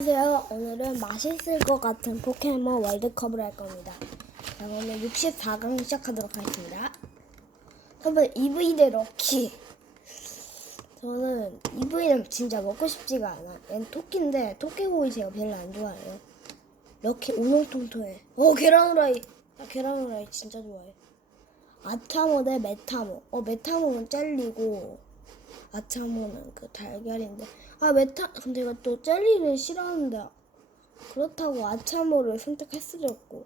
안녕하세요. 오늘은 맛있을 것 같은 포켓몬 월드컵을 할 겁니다. 자, 오늘 64강 시작하도록 하겠습니다. 한번 EV 대 럭키. 저는 EV는 진짜 먹고 싶지가 않아. 얘는 토끼인데 토끼고기 제가 별로 안 좋아해요. 럭키 우렁통통해. 어 계란 후라이. 나 계란 후라이 진짜 좋아해. 아타모 대 메타모. 어 메타모는 젤리고 아차모는 그 달걀인데. 아 메타 근데 이거 또 젤리를 싫어하는데 그렇다고 아차모를 선택할 수도 없고.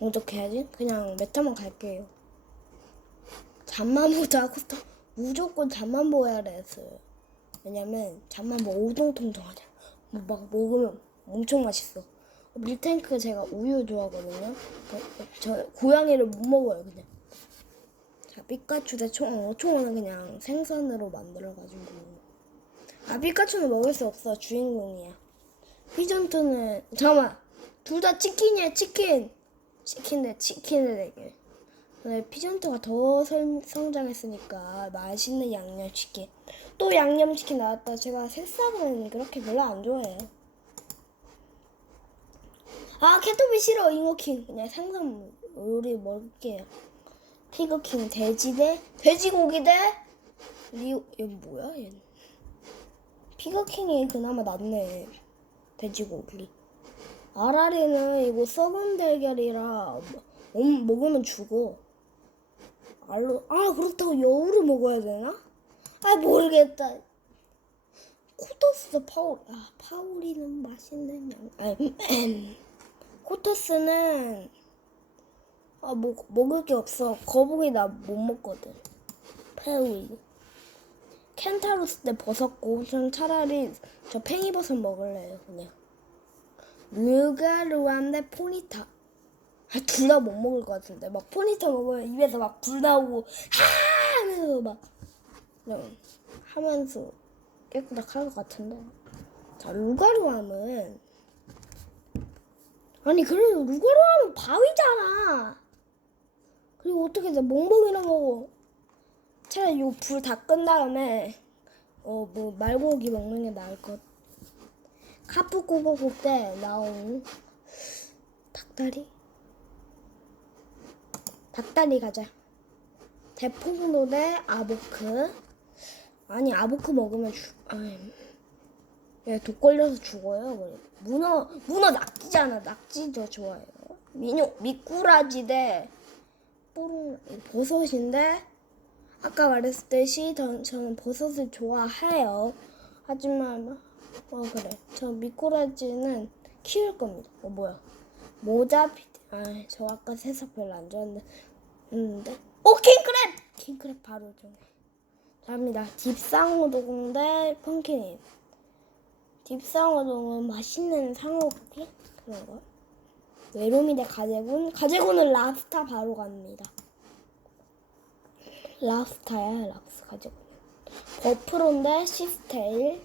어떻게 해야지? 그냥 메타만 갈게요. 잠만 보자. 코스터 무조건 잠만 보야 했어요 왜냐면 잠만 보고 오동통통하잖아 뭐막 먹으면 엄청 맛있어. 밀탱크 제가 우유 좋아하거든요. 그- 저 고양이를 못 먹어요 그냥 자, 피카츄 대 총 어. 총어는 그냥 생선으로 만들어가지고. 아, 피카츄는 먹을 수 없어. 주인공이야. 피전트는, 잠깐만. 둘 다 치킨이야, 치킨. 치킨 대 치킨의 대결. 근데 피전트가 더 설- 성장했으니까 맛있는 양념치킨. 또 양념치킨 나왔다. 제가 새싹은 그렇게 별로 안 좋아해요. 아, 캐토비 싫어, 잉어킹. 그냥 생선 우리 먹을게요. 피그킹 돼지 대? 돼지고기 대? 리오 얘 뭐야 얘는 피그킹이 그나마 낫네 돼지고기. 아라리는 이거 썩은 음, 먹으면 죽어. 알로 아 그렇다고 여우를 먹어야 되나? 아 모르겠다. 코터스 파울 아 파울이는 맛있는 양 아니 코터스는 아, 뭐, 먹을 게 없어. 거북이 나 못 먹거든. 페우이. 켄타로스 때 버섯고, 전 차라리 저 팽이버섯 먹을래요, 그냥. 르가루안 대 포니타. 아, 둘 다 못 먹을 것 같은데. 막 포니타 먹으면 입에서 막 불 나오고, 하! 하면서 막, 그냥 하면서 깨끗하게 것 같은데. 자, 루가루암은, 아니, 그래도 루가루암은 바위잖아. 그리고 어떻게 내 멍멍이나 먹어? 차라리 요 불 다 끈 다음에 어 뭐 말고기 먹는 게 나을 것. 카프코코코 때 나온 닭다리. 닭다리 가자. 대포문호 대 아보크. 아니 아보크 먹으면 죽. 아이, 얘독 걸려서 죽어요. 문어 문어 낙지잖아. 낙지 더 좋아해요. 민요 미꾸라지 대 뽀롱 버섯인데? 아까 말했듯이 전, 저는 버섯을 좋아해요. 하지만 어 그래. 저 미꾸라지는 키울 겁니다. 어 뭐야. 모자 피 아저 아까 새싹 별로 안 했는데. 오 킹크랩! 킹크랩 바로 좀. 갑니다. 딥상어동 대 펑키님. 딥상어동은 맛있는 상어 쿠키 그런 거. 외로미 대 가재군. 가재군은 랍스타 바로 갑니다. 랍스타야, 랍스 가재군. 버프론데 시스테일.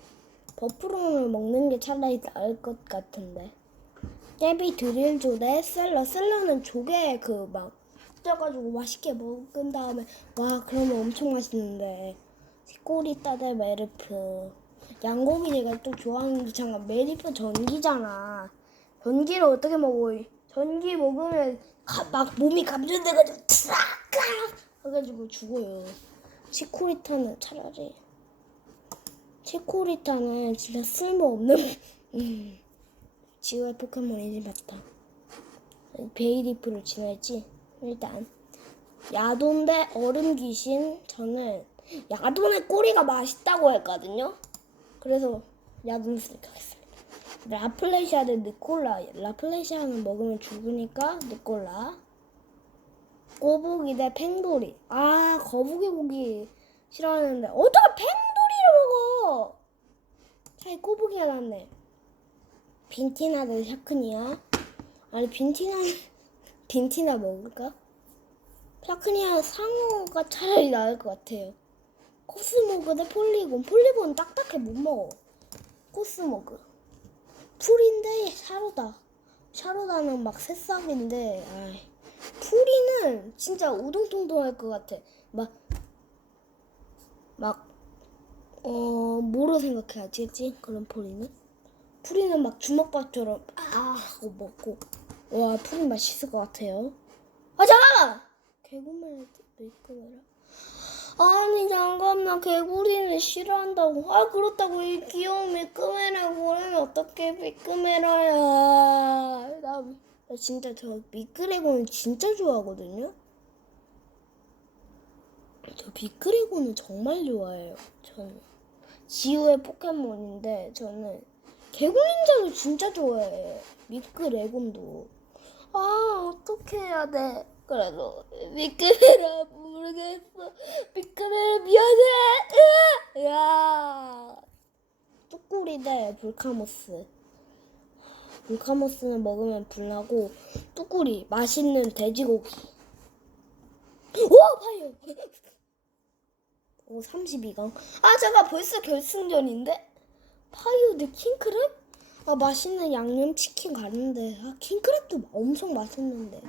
버프론을 먹는 게 차라리 나을 것 같은데. 깨비 드릴 조 대 셀러. 셀러는 조개 그 막 쪄가지고 맛있게 먹은 다음에 와 그러면 엄청 맛있는데. 꼬리 따 대 메르프. 양고기 내가 또 좋아하는데 잠깐 메리프 전기잖아. 전기를 어떻게 먹어? 전기 먹으면 가- 막 몸이 감전돼가지고 트락락 해가지고 죽어요. 치코리타는 차라리 치코리타는 진짜 쓸모없는 음, 지구의 포켓몬이지 맞다. 베이리프를 지나했지. 일단 야돈 대 얼음 귀신 저는 야돈의 꼬리가 맛있다고 했거든요. 그래서 야돈을 선택하겠습니다. 라플레시아 대 니콜라. 라플레시아는 먹으면 죽으니까 니콜라. 꼬부기 대 팽돌이. 아, 거북이 고기 싫어하는데 어떻게 팽돌이를 먹어? 차라리 꼬부기가 낫네. 빈티나 대 샤크니아. 아니 빈티나 빈티나 먹을까? 샤크니아 상어가 차라리 나을 것 같아요. 코스모그 대 폴리곤. 폴리곤 딱딱해 못 먹어. 코스모그. 풀인데 샤로다. 샤로다는 막 새싹인데, 아이. 풀이는 진짜 우동통통할 것 같아. 막, 막, 어, 어, 뭐로 생각해야지? 그런 프리는? 프리는 막 주먹밥처럼 아 하고 먹고 와 프리 맛있을 것 같아요. 아 잠깐만! 개구리 밀크메라. 아니 잠깐만 개구리 는 싫어한다고. 아 그렇다고 이 귀여운 밀크메라 고르면 어떻게 밀크메라야? 나, 나 진짜 저 미끄레고는 진짜 좋아하거든요. 저 미끄레고는 정말 좋아해요. 저는 지우의 포켓몬인데 저는 개굴린자도 진짜 좋아해요. 미끄레곤도. 아 어떻게 해야 돼? 그래도 미끄레라 모르겠어. 미끄레라 미안해. 으 아! 야 뚜꾸리 대 불카모스. 불카모스는 먹으면 불나고 뚜꾸리 맛있는 돼지고기. 와 파이어. 오 32강. 아 제가 벌써 결승전인데 파이어 대 킹크랩? 아 맛있는 양념 치킨 가는데 아 킹크랩도 엄청 맛있는데.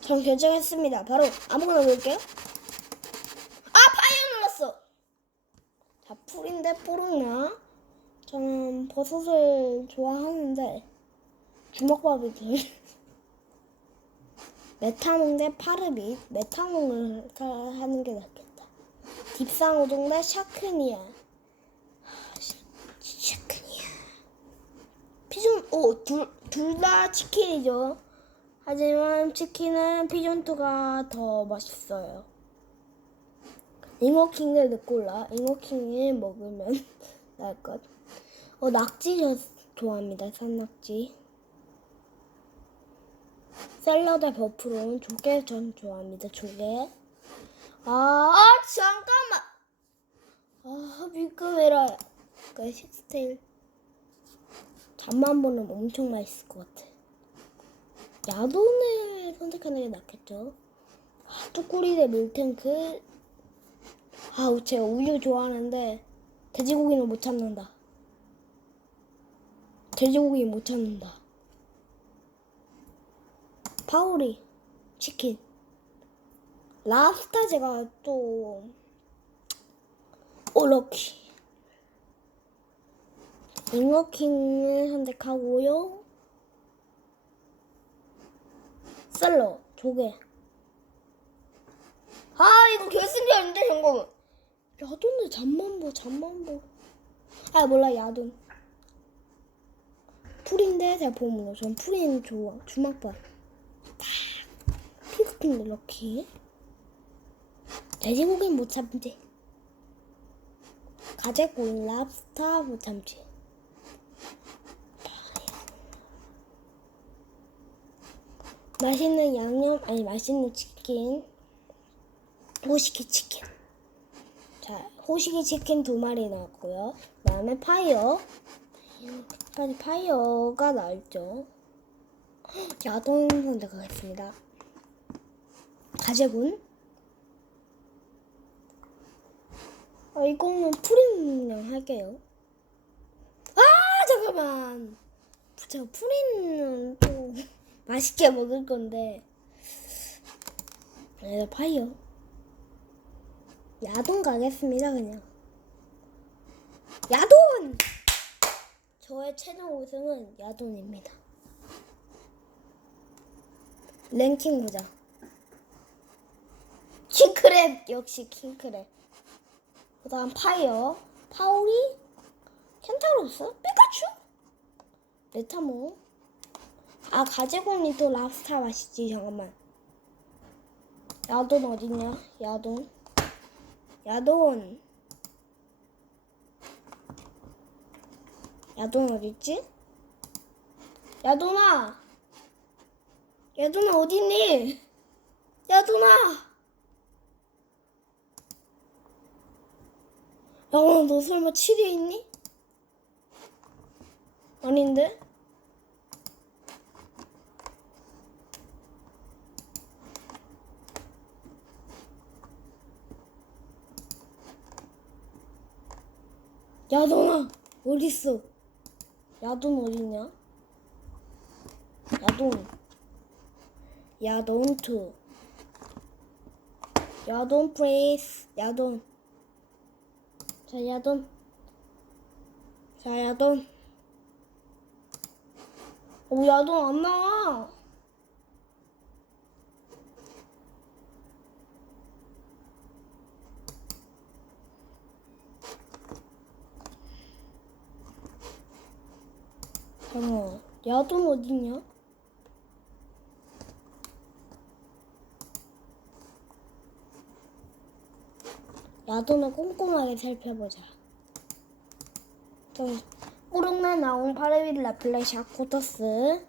전 결정했습니다. 바로 아무거나 넣을게요. 아 파이어 눌렀어. 자 풀인데 뽀록나. 저는 버섯을 좋아하는데 주먹밥이 제일. 메타몽 대 파르빗. 메타몽을 사- 하는 게 낫겠다. 딥상오동 대 샤크니아. 아, 샤- 샤크니아. 피존, 오, 둘, 둘다 치킨이죠. 하지만 치킨은 피존2가 더 맛있어요. 잉어킹 대 느콜라. 잉어킹을 먹으면 나을 것. 어, 낙지 저 좋아합니다. 산낙지. 샐러드 버프로는 조개 전 좋아합니다. 조개. 아, 아 잠깐만. 아 미끄메라. 그 식스테일. 잠만 보면 엄청 맛있을 것 같아. 야돈을 선택하는 게 낫겠죠. 아, 뚜꾸리 대 밀탱크. 아, 제가 우유 좋아하는데 돼지고기는 못 참는다. 돼지고기 못 참는다. 파오리 치킨. 랍스타 제가 또 오럭키 잉어킹을 선택하고요. 셀러 조개. 아 이거 결승전인데 잠깐만. 야돈을 잠만 보 잠만 보. 아 몰라 야돈. 풀인데 제가 거. 전 풀인 좋아. 주먹밥. 피스킹 럭키. 돼지고기는 못 참지. 가재고기, 랍스타 못 참지. 맛있는 양념, 아니 맛있는 치킨. 호시키 치킨. 자, 호시키 치킨 두 마리 나왔고요. 그 다음에 파이어. 파이 파이어가 나왔죠. 야동 선택하겠습니다. 가재군. 아, 이거는 프린 그냥 할게요. 아, 잠깐만. 제가 프린은 또 맛있게 먹을 건데. 그래서 파이어. 야돈 가겠습니다, 그냥. 야돈! 저의 최종 우승은 야돈입니다. 랭킹 보자. 킹크랩 역시 킹크랩. 그 다음 파이어, 파오리, 켄타로스, 피카츄, 레타모. 아 가재공이 또 랍스타 맛있지 잠깐만. 야돈 어딨냐? 야돈. 야돈. 야돈 어딨지? 야돈아. 야돈아 어딨니? 야돈아. 야, 너 설마 7위에 있니? 아닌데? 야동아, 어딨어? 야동 어딨냐? 야동. 야동 투. 야동 플레이스. 야동. 자, 야돈. 자, 야돈. 오, 야돈 안 나와. 잠깐만, 야돈 어딨냐? 야돈을 꼼꼼하게 살펴보자. 또 뽀록나 나온 파레빌 라플레시 아코터스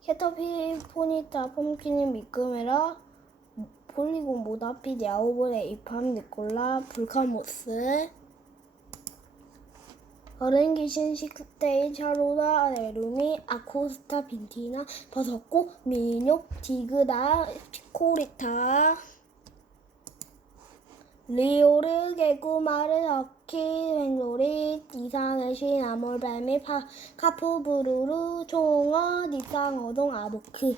캐터피 포니타 폼키니 미끄메라 폴리곤 모다피 야오볼의 이팜 니콜라 불카모스 어른 귀신 식스테이 샤로다 네루미 아코스타 빈티나 버섯고 미뇨 디그다 피코리타. 리오르 개구마르 어키 맹소리 이상의 시 나몰 발미 파 카푸부루루 총어 니쌍어동 아보크.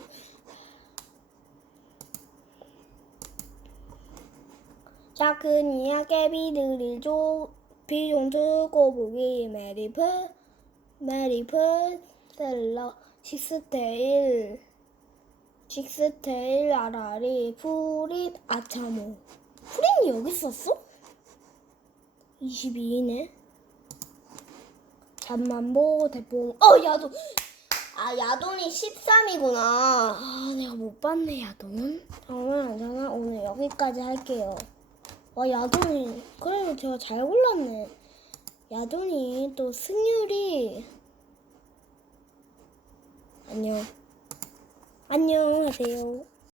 샤크니아 깨비드리조 비종트 꼬부기 메리프 메리프 셀러 식스테일 식스테일 아라리 프릿 아차모 프린이 여기 있었어? 22네. 잠만보 대봉. 어 야돈. 아 야돈이 13이구나. 아 내가 못 봤네 야돈. 잠깐만 저는 오늘 여기까지 할게요. 와 야돈이 그래도 제가 잘 골랐네. 야돈이 또 승률이 안녕. 안녕하세요.